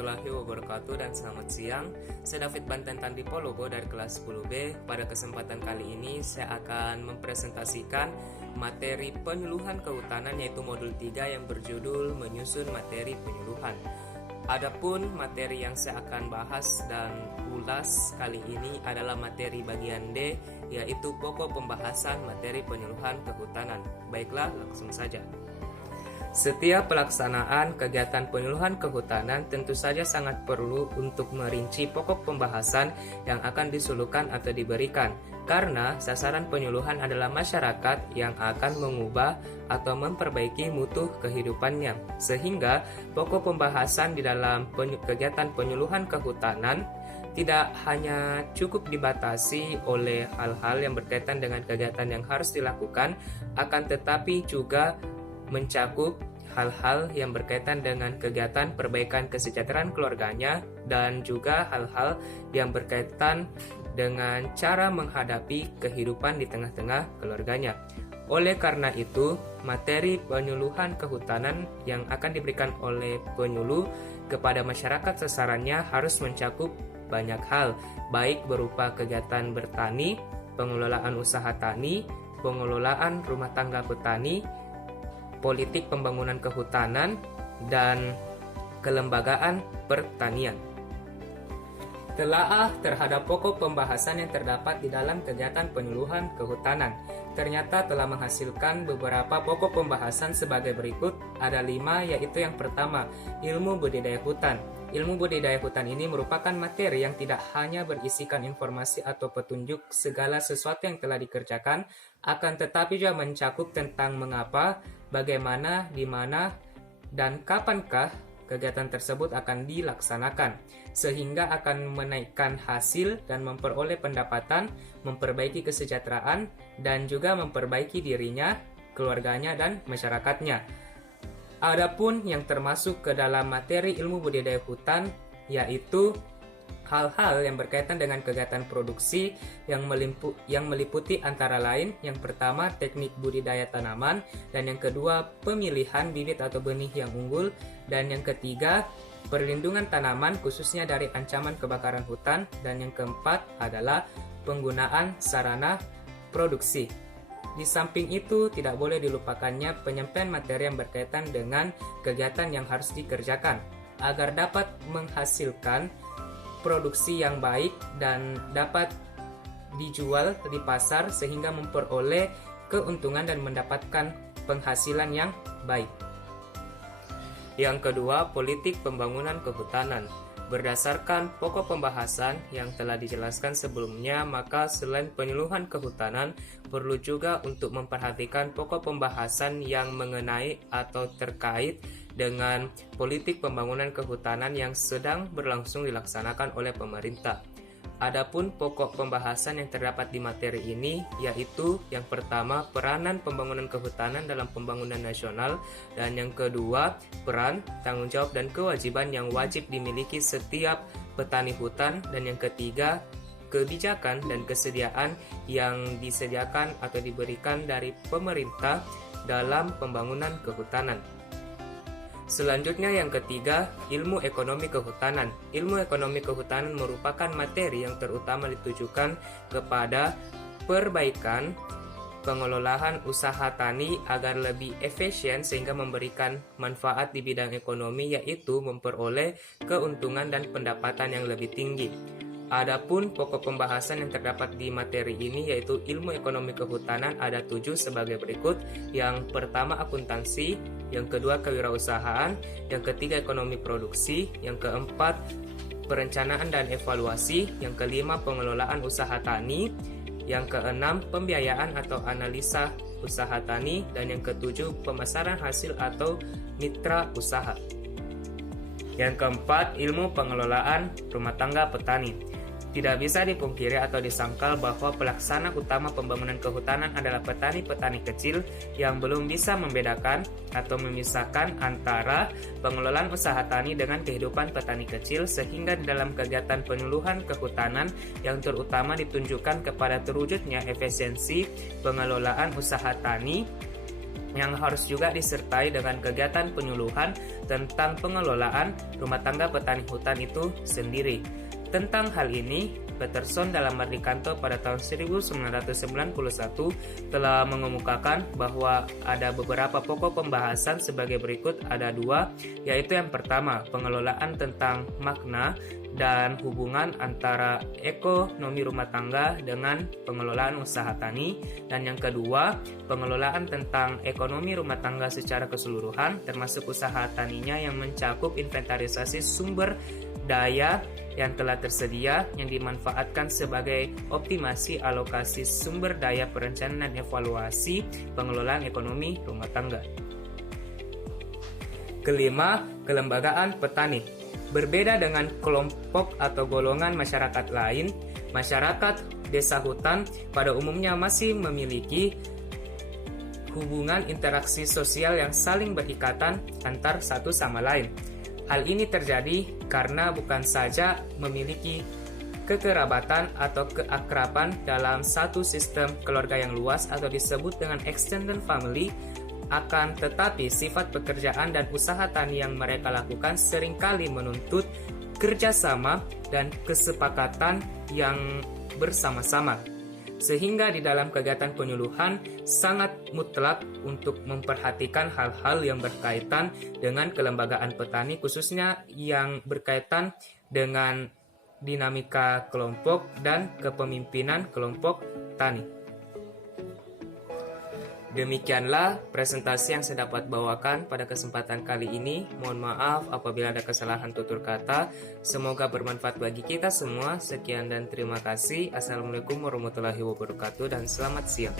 warahmatullahi wabarakatuh dan selamat siang. Saya David Bantentan Dipologo dari kelas 10B. Pada kesempatan kali ini saya akan mempresentasikan materi penyuluhan kehutanan yaitu modul 3 yang berjudul menyusun materi penyuluhan. Adapun materi yang saya akan bahas dan ulas kali ini adalah materi bagian D, yaitu pokok pembahasan materi penyuluhan kehutanan. Baiklah, langsung saja. Setiap pelaksanaan kegiatan penyuluhan kehutanan tentu saja sangat perlu untuk merinci pokok pembahasan yang akan disuluhkan atau diberikan, karena sasaran penyuluhan adalah masyarakat yang akan mengubah atau memperbaiki mutu kehidupannya. Sehingga pokok pembahasan di dalam kegiatan penyuluhan kehutanan tidak hanya cukup dibatasi oleh hal-hal yang berkaitan dengan kegiatan yang harus dilakukan, akan tetapi juga mencakup hal-hal yang berkaitan dengan kegiatan perbaikan kesejahteraan keluarganya dan juga hal-hal yang berkaitan dengan cara menghadapi kehidupan di tengah-tengah keluarganya. Oleh karena itu, materi penyuluhan kehutanan yang akan diberikan oleh penyuluh kepada masyarakat sasarannya harus mencakup banyak hal, baik berupa kegiatan bertani, pengelolaan usaha tani, pengelolaan rumah tangga petani, politik pembangunan kehutanan, dan kelembagaan pertanian. Telaah terhadap pokok pembahasan yang terdapat di dalam kegiatan penyuluhan kehutanan ternyata telah menghasilkan beberapa pokok pembahasan sebagai berikut. Ada 5, yaitu yang pertama, ilmu budidaya hutan. Ilmu budidaya hutan ini merupakan materi yang tidak hanya berisikan informasi atau petunjuk segala sesuatu yang telah dikerjakan, akan tetapi juga mencakup tentang mengapa, bagaimana, di mana, dan kapankah kegiatan tersebut akan dilaksanakan, sehingga akan menaikkan hasil dan memperoleh pendapatan, memperbaiki kesejahteraan, dan juga memperbaiki dirinya, keluarganya, dan masyarakatnya. Adapun yang termasuk ke dalam materi ilmu budidaya hutan yaitu hal-hal yang berkaitan dengan kegiatan produksi yang meliputi antara lain yang pertama teknik budidaya tanaman, dan yang kedua pemilihan bibit atau benih yang unggul, dan yang ketiga perlindungan tanaman khususnya dari ancaman kebakaran hutan, dan yang keempat adalah penggunaan sarana produksi. Di samping itu, tidak boleh dilupakannya penyampaian materi yang berkaitan dengan kegiatan yang harus dikerjakan agar dapat menghasilkan produksi yang baik dan dapat dijual di pasar sehingga memperoleh keuntungan dan mendapatkan penghasilan yang baik. Yang kedua, politik pembangunan kehutanan. Berdasarkan pokok pembahasan yang telah dijelaskan sebelumnya, maka selain penyuluhan kehutanan, perlu juga untuk memperhatikan pokok pembahasan yang mengenai atau terkait dengan politik pembangunan kehutanan yang sedang berlangsung dilaksanakan oleh pemerintah. Adapun pokok pembahasan yang terdapat di materi ini yaitu yang pertama peranan pembangunan kehutanan dalam pembangunan nasional, dan yang kedua peran, tanggung jawab, dan kewajiban yang wajib dimiliki setiap petani hutan, dan yang ketiga kebijakan dan kesediaan yang disediakan atau diberikan dari pemerintah dalam pembangunan kehutanan. Selanjutnya yang ketiga, ilmu ekonomi kehutanan. Ilmu ekonomi kehutanan merupakan materi yang terutama ditujukan kepada perbaikan pengelolaan usaha tani agar lebih efisien sehingga memberikan manfaat di bidang ekonomi, yaitu memperoleh keuntungan dan pendapatan yang lebih tinggi. Adapun pokok pembahasan yang terdapat di materi ini yaitu ilmu ekonomi kehutanan ada 7 sebagai berikut. Yang pertama akuntansi, yang kedua kewirausahaan, yang ketiga ekonomi produksi, yang keempat perencanaan dan evaluasi, yang kelima pengelolaan usaha tani, yang keenam pembiayaan atau analisa usaha tani, dan yang ketujuh pemasaran hasil atau mitra usaha. Yang keempat ilmu pengelolaan rumah tangga petani. Tidak bisa dipungkiri atau disangkal bahwa pelaksana utama pembangunan kehutanan adalah petani-petani kecil yang belum bisa membedakan atau memisahkan antara pengelolaan usaha tani dengan kehidupan petani kecil, sehingga di dalam kegiatan penyuluhan kehutanan yang terutama ditunjukkan kepada terwujudnya efisiensi pengelolaan usaha tani yang harus juga disertai dengan kegiatan penyuluhan tentang pengelolaan rumah tangga petani hutan itu sendiri. Tentang hal ini, Peterson dalam Merdikanto pada tahun 1991 telah mengemukakan bahwa ada beberapa pokok pembahasan sebagai berikut. Ada dua, yaitu yang pertama, pengelolaan tentang makna dan hubungan antara ekonomi rumah tangga dengan pengelolaan usaha tani, dan yang kedua, pengelolaan tentang ekonomi rumah tangga secara keseluruhan termasuk usaha taninya yang mencakup inventarisasi sumber daya yang telah tersedia yang dimanfaatkan sebagai optimasi alokasi sumber daya perencanaan dan evaluasi pengelolaan ekonomi rumah tangga. Kelima, kelembagaan petani. Berbeda dengan kelompok atau golongan masyarakat lain, masyarakat desa hutan pada umumnya masih memiliki hubungan interaksi sosial yang saling berikatan antar satu sama lain. Hal ini terjadi karena bukan saja memiliki kekerabatan atau keakraban dalam satu sistem keluarga yang luas atau disebut dengan extended family, akan tetapi sifat pekerjaan dan usaha tani yang mereka lakukan seringkali menuntut kerjasama dan kesepakatan yang bersama-sama. Sehingga di dalam kegiatan penyuluhan sangat mutlak untuk memperhatikan hal-hal yang berkaitan dengan kelembagaan petani, khususnya yang berkaitan dengan dinamika kelompok dan kepemimpinan kelompok tani. Demikianlah presentasi yang saya dapat bawakan pada kesempatan kali ini. Mohon maaf apabila ada kesalahan tutur kata. Semoga bermanfaat bagi kita semua. Sekian dan terima kasih. Assalamualaikum warahmatullahi wabarakatuh dan selamat siang.